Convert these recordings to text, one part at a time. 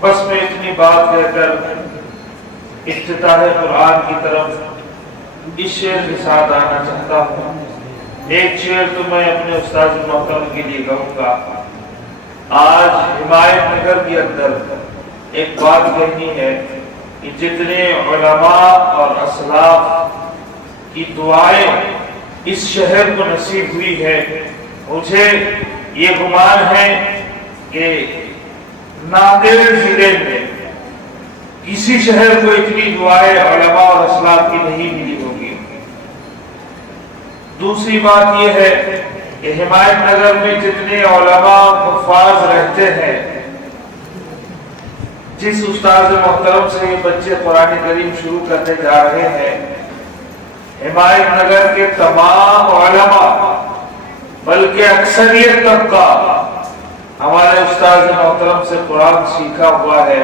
بس میں اتنی بات کہہ کر افتتاح قرآن کی طرف اس شعر کے ساتھ آنا چاہتا ہوں۔ ایک شعر تو میں اپنے استاد محترم کے لیے کہوں گا۔ آج حمایت نگر کے اندر ایک بات کہنی ہے کہ جتنے علماء اور اسلاف کی دعائیں اس شہر کو نصیب ہوئی ہے، مجھے یہ گمان ہے کہ نادر ضلع میں کسی شہر کو اتنی دعائیں علماء اور اسلاف کی نہیں ملی ہوگی۔ دوسری بات یہ ہے کہ حمایت نگر میں جتنے علماء حفاظ رہتے ہیں، جس استاد محترم سے یہ بچے قرآن کریم شروع کرنے جا رہے ہیں، حمایت نگر کے تمام علماء بلکہ اکثریت طبقہ ہمارے استاد محترم سے قرآن سیکھا ہوا ہے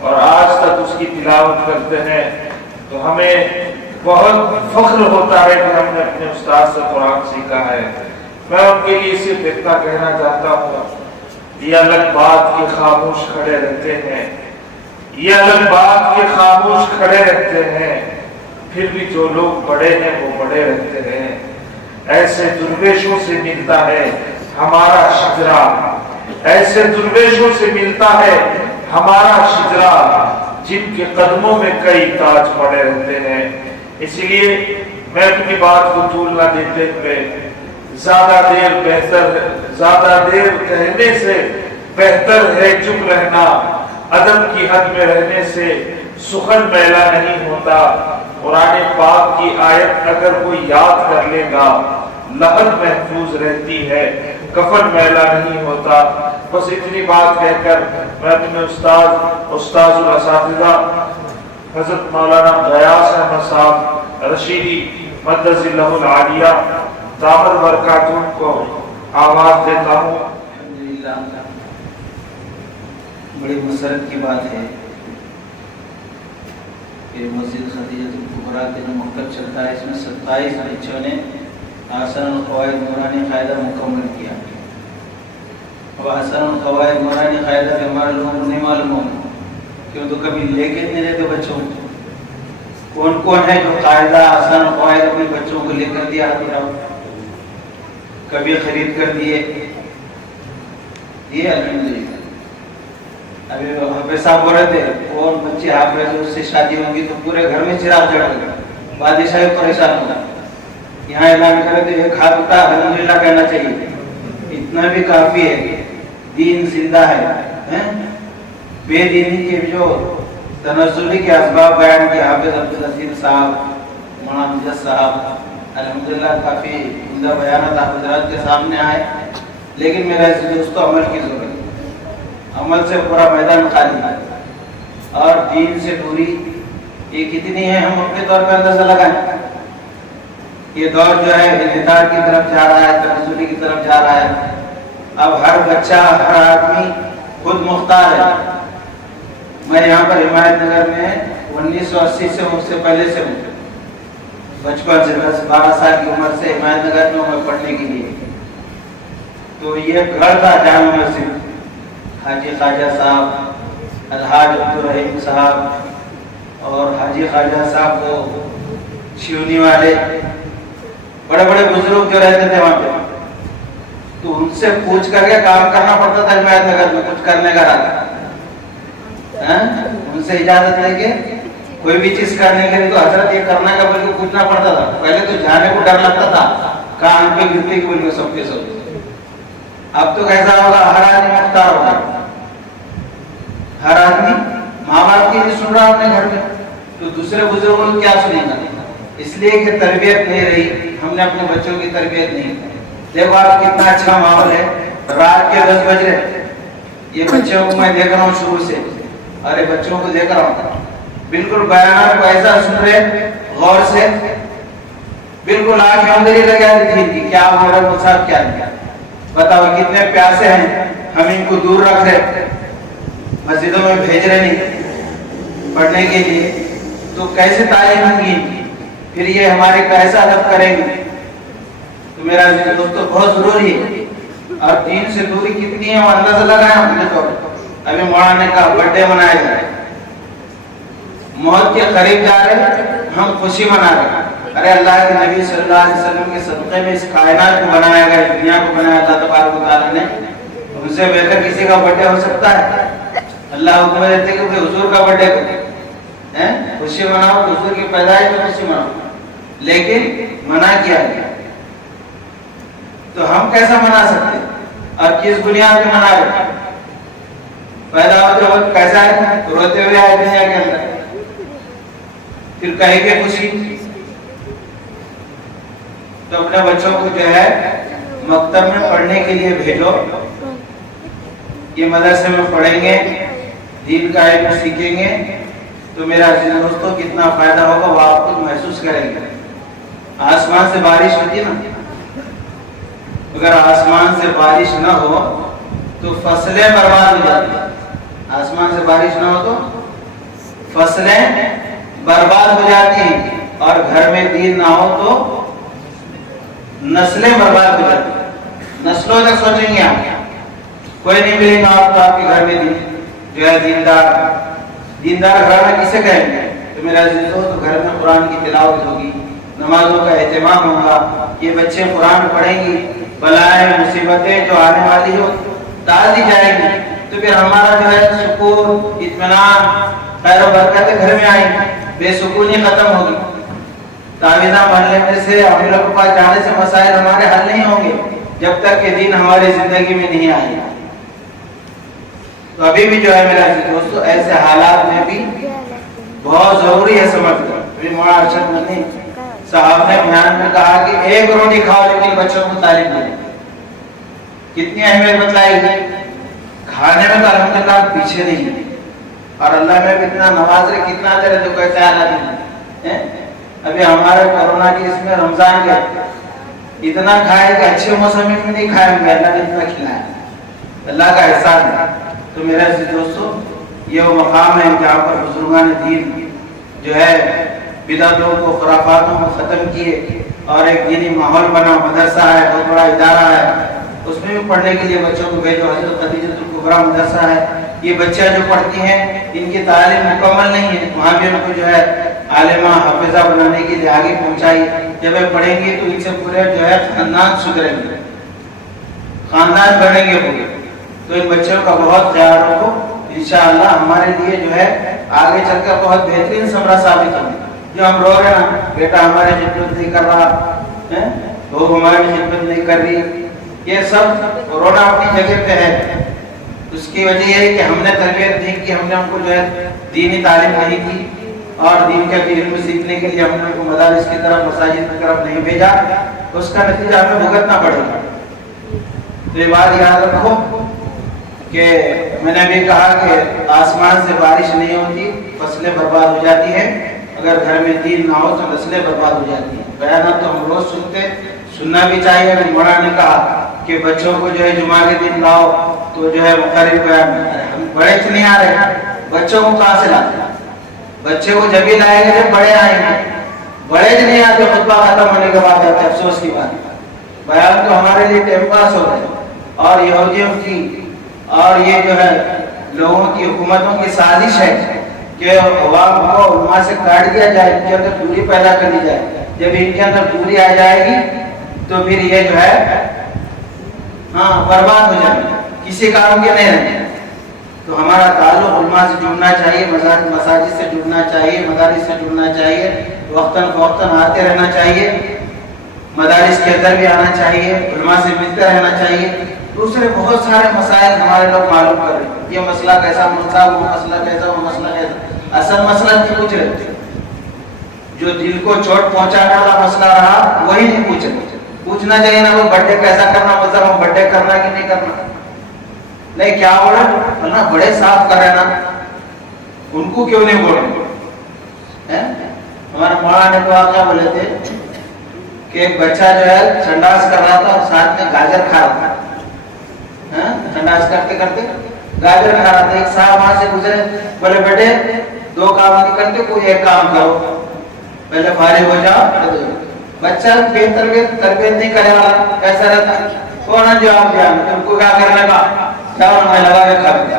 اور آج تک اس کی تلاوت کرتے ہیں، تو ہمیں بہت فخر ہوتا ہے کہ ہم نے اپنے استاد سے قرآن سیکھا ہے۔ میں ان کے لیے صرف اتنا کہنا چاہتا ہوں، یہ الگ بات کے خاموش کھڑے رہتے ہیں، یہ الگ بات کے خاموش کھڑے رہتے ہیں، پھر بھی جو لوگ بڑے ہیں وہ بڑے رہتے ہیں۔ ایسے درویشوں سے ملتا ہے ہمارا شجرا، ایسے درویشوں سے ملتا ہے ہمارا شجرا، جن کے قدموں میں کئی تاج پڑے رہتے ہیں۔ اسی لیے میں اپنی بات کو طول نہ دیتے ہوئے زیادہ دیر کہنے سے بہتر ہے چپ رہنا، ادب کی حد میں رہنے سے سخن میلا نہیں ہوتا۔ قرآن پاک کی آیت اگر کوئی یاد کر لے گا، لحد محفوظ رہتی ہے، کفن میلا نہیں ہوتا۔ بس اتنی بات کہہ کر میں اپنے استاد الاساتذہ حضرت مولانا غیاث احمد صاحب رشیدی مدث اللہ العالیہ دامت برکاتہ کو آواز دیتا ہوں۔ الحمدللہ، بڑی مسرت کی بات ہے کہ مسجد خدیجۃ الکبریٰ کے جو مکتب چلتا ہے، اس میں 27 بچوں نے احسن القواعد نورانی قاعدہ مکمل کیا۔ اب احسن القواعد نورانی قاعدہ کے ہمارے لوگوں کو نہیں معلوم ہو، کیوں تو کبھی لے کے نہیں رہتے بچوں کو۔ کون کون ہے جو قاعدہ احسن القواعد اپنے بچوں کو لے کر دیا، کبھی خرید کر دیے؟ یہ الحمدللہ۔ ابھی حافظ صاحب بول رہے تھے اور بچے حافظ اس سے شادی ہوں گی تو پورے گھر میں چراغ جڑ گئے، بادشاہ پریشان ہوگا۔ یہاں اعلان کرے تو ایک ہاتھ اٹھا الحمدللہ کہنا چاہیے، اتنا بھی کافی ہے۔ دین زندہ ہے۔ بے دینی کے جو تنزلی کے اسباب بیان کے حافظ عبدالعزیز صاحب، مولانا امجد صاحب، الحمدللہ کافی عمدہ بیانات آپ حضرات کے سامنے آئے، لیکن میرا اس دوستو عمل کی ضرورت ہے۔ عمل سے پورا میدان خالی ہے اور دین سے دوری یہ کتنی ہے ہم اپنے طور پہ اندازہ لگائیں۔ یہ دور جو ہے انحطاط کی طرف جا رہا ہے، تنزلی کی طرف جا رہا ہے۔ اب ہر بچہ، ہر آدمی خود مختار ہے۔ میں یہاں پر حمایت نگر میں 1980 سے اس سے پہلے سے ہوں، بچپن سے 10-12 سال کی عمر سے حمایت نگر میں ہوں پڑھنے کے لیے۔ تو یہ گھر تھا جامع مسجد، حاجی خواجہ صاحب، الحاج عبدالرحیم صاحب اور حاجی خواجہ صاحب وہ شیونی والے بڑے بڑے بزرگ جو رہتے تھے وہاں پہ، تو ان سے پوچھ کر کے کام کرنا پڑتا تھا حمایت نگر میں کچھ کرنے کا رہا۔ ان سے اجازت لے کے کوئی بھی چیز کرنے کے لیے تو حضرت یہ کرنا کا بول کے پوچھنا پڑتا تھا۔ پہلے تو جانے کو ڈر لگتا تھا، کان پہ گرتی بول کے سب کے سب۔ اب تو کیسا ہوگا، ہر آدمی مختار ہوگا، ہر آدمی ماں باپ کی نہیں سن رہا اپنے گھر میں تو دوسرے بزرگوں کو کیا سنیں گا؟ اس لیے کہ تربیت نہیں رہی، ہم نے اپنے بچوں کی تربیت نہیں۔ دیکھو آپ کتنا اچھا ماحول ہے، رات کے 10 بج رہے، یہ بچوں کو میں دیکھ رہا ہوں شروع سے، ارے بچوں کو دیکھ رہا ہوں بالکل بیانات کو ایسا سن رہے غور سے، بالکل آنکھیں اندھیری لگا دی تھی کیا ہو رہا صاحب کیا نہیں۔ بتاؤ کتنے پیاسے ہیں، ہم ان کو دور رکھ رہے، مسجدوں میں بھیج رہے نہیں پڑھنے کے لیے، تو کیسے تعلیم ہوگی؟ پھر یہ ہمارے کیسا ادب کریں گے؟ تو میرا دوستو بہت ضروری ہے، اور دین سے دوری کتنی ہے وہ اندازہ لگائیں اپنے طور پر۔ ابھی مولانا کا برتھ ڈے منایا جا رہا ہے, موت کے قریب جا رہے ہیں, ہم خوشی منا رہے ہیں. ارے اللہ کے نبی صلی اللہ علیہ وسلم کے صدقے میں اس کائنات کو بنایا گیا, دنیا کو بنایا اللہ تبارک و تعالیٰ نے. ان سے بہتر کسی کا برتھ ڈے ہو سکتا ہے؟ اللہ حکم دیتے کہ حضور کا برتھ ڈے کرو, خوشی مناؤ, حضور کی پیدائش میں خوشی مناؤ, لیکن منع کیا گیا. تو ہم کیسا منا سکتے اور کس بنیاد پہ منا رہے؟ پیدا ہوتے وقت کیسا ہے, روتے ہوئے آئے دنیا کے اندر, پھر کہیں گے خوشی. تو اپنے بچوں کو جو ہے مکتب میں پڑھنے کے لیے بھیجو, یہ مدرسے میں پڑھیں گے, دین کا علم سیکھیں گے, تو میرا عزیز دوستو کتنا فائدہ ہوگا وہ آپ کو محسوس کریں گے. آسمان سے بارش ہوتی نا, اگر آسمان سے بارش نہ ہو تو فصلیں برباد ہو جاتی ہیں. آسمان سے بارش نہ ہو تو فصلیں برباد ہو جاتی ہیں, اور گھر میں دین نہ ہو تو نسلیں برباد ہو جاتی ہیں. نسلوں تک سوچیں گے آپ, کوئی نہیں ملے گا آپ کو آپ کے گھر میں جو ہے دیندار گھر میں کسے کہیں گے؟ تو میرا عزیز دوست, گھر میں قرآن کی تلاوت ہوگی, نمازوں کا اہتمام ہوگا, یہ بچے قرآن پڑھیں گی, بلائیں مصیبتیں جو آنے والی ہو ٹال دی جائیں گی, تو پھر ہمارا جو ہے سکون, اطمینان, خیر و برکتیں گھر میں آئیں گی, بے سکونی ختم ہوگی. تعویذہ محلے میں سے امیروں کے پاس جانے سے مسائل ہمارے حل نہیں ہوں گے جب تک کہ دین ہماری زندگی میں نہیں آئے گا. تو ابھی بھی جو ہے میرا دوستو ایسے حالات میں بھی بہت ضروری ہے سمجھنا. مولانا ارشد مدنی صاحب نے بیان میں کہا کہ ایک روٹی کھاؤ لیکن بچوں کو تعلیم دے. کتنی اہمیت بتلائی گئی. کھانے میں تو الحمدللہ پیچھے نہیں, اور اللہ میں بھی اتنا نواز رہے, کتنا دے رہے تو کوئی خیال نہیں. ابھی ہمارے کورونا کی اس میں رمضان کے اتنا کھائے کہ اچھے موسم میں نہیں کھائے ہوں گے, اللہ نے اتنا کھلایا, اللہ کا احسان ہے. تو میرے عزیز دوستو یہ وہ مقام ہے جہاں پر بزرگان دین جو ہے بدعتوں کو, خرافاتوں کو ختم کیے, اور ایک دینی ماحول بنا. مدرسہ ہے, بہت بڑا ادارہ ہے, اس میں بھی پڑھنے کے لیے بچوں کو بھیجو. حضرت خدیجہ الکبریٰ مدرسہ ہے, یہ بچیاں جو پڑھتی ہیں ان کی تعلیم مکمل نہیں ہے, وہاں بھی ان کو جو ہے عالمہ حافظہ بنانے کے لیے آگے پہنچائی. جب یہ پڑھیں گے تو ان سے پورے جو ہے خاندان سدھریں گے, خاندان بنیں گے پورے. تو ان بچوں کا بہت خیال رکھو, انشاءاللہ ہمارے لیے جو ہے آگے چل کر بہت بہترین ثمرہ ثابت ہوگا. جو ہم رو رہے ہیں نا, بیٹا ہماری خدمت نہیں کر رہا, بہو ہماری خدمت نہیں کر رہی, یہ سب کورونا اپنی جگہ پہ ہے. اس کی وجہ یہ ہے کہ ہم نے تربیت نہیں کی, ہم نے ہم کو جو ہے دینی تعلیم نہیں کی, اور دین کا علم سیکھنے کے لیے ہم نے ان کو مدارس کی طرف, مساجد کی طرف نہیں بھیجا. اس کا نتیجہ ہمیں بھگتنا پڑے گا. تو یہ بات یاد رکھو کہ میں نے بھی کہا کہ آسمان سے بارش نہیں ہوتی, فصلیں برباد ہو جاتی ہیں. اگر گھر میں دین نہ ہو تو نسلیں برباد ہو جاتی ہیں. بیانات تو ہم روز سنتے, سننا بھی چاہیے. مولانا نے کہا کہ بچوں کو جو ہے جمعہ کے دن لاؤ تو جو ہے مقرر بیان, ہم بڑے سے نہیں آ رہے, بچوں کو کہاں سے لاتے؟ بچے کو جب ہی لائیں گے جب بڑے آئیں گے. بڑے جو نہیں آتے, خطبہ ختم ہونے کے بعد آتے, افسوس کی بات. بیان تو ہمارے لیے ٹائم پاس ہو رہے, اور یہودیوں کی اور یہ جو ہے لوگوں کی حکومتوں کی سازش ہے کہ عوام کو علماء سے کاٹ دیا جائے, ان کے اندر دوری پیدا کر دی جائے. جب ان کے اندر دوری آ جائے گی تو پھر یہ جو ہے برباد ہو جائے گی, کسی کام کے نہیں رہے. تو ہمارا تعلق علماء سے جڑنا چاہیے, مساجد سے جڑنا چاہیے, مدارس سے جڑنا چاہیے, وقتاً فوقتاً آتے رہنا چاہیے, مدارس کے اندر بھی آنا چاہیے, علماء سے ملتے رہنا چاہیے. دوسرے بہت سارے مسائل ہمارے لوگ معلوم کر رہے ہیں, یہ مسئلہ کیسا, وہ مسئلہ کیسا, وہ مسئلہ کیسا. اصل مسئلہ نہیں پوچھ رہے, جو دل کو چوٹ پہنچانے والا مسئلہ رہا وہی نہیں پوچھ رہے. پوچھنا چاہیے نا, وہ برتھ ڈے کیسا کرنا, مطلب ہم برتھ ڈے کرنا کہ نہیں کرنا, نہیں کیا بولا, بڑے صاف کر رہے نا, ان کو کیوں نہیں بولے. ہمارے مولانا نے واقعہ بولے تھے کہ ایک بچہ جو ہے سنڈاس کر رہا تھا اور ساتھ میں گاجر کھا رہا تھا. سنڈاس کرتے کرتے گاجر کھا رہا تھا. ایک صاحب وہاں سے گزرے, بولے بیٹے دو کام نہیں کرتے, کوئی ایک کام کرو, پہلے فارغ ہو جاؤ. بچہ تربیت نہیں کرے والا کیسا رہتا, کون جواب دیا, ان کو کیا کرنے کا, چاول میں لگا کے کھا دیا.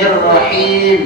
الرحيم